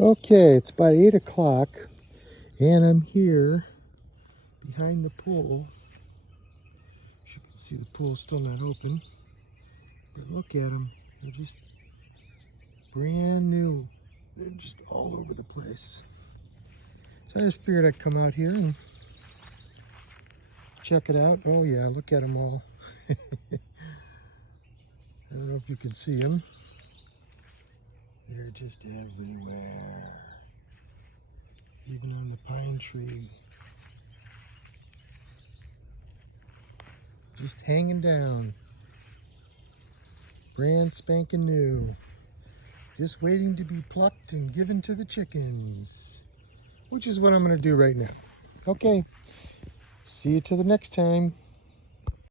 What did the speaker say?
Okay, it's about 8 o'clock and I'm here behind the pool. As you can see, the pool's still not open, but look at them. They're just brand new. They're just all over the place. So I just figured I'd come out here and check it out. Oh yeah, look at them all. I don't know if you can see them. They're just everywhere. Even on the pine tree. Just hanging down. Brand spanking new. Just waiting to be plucked and given to the chickens. Which is what I'm going to do right now. Okay. See you till the next time.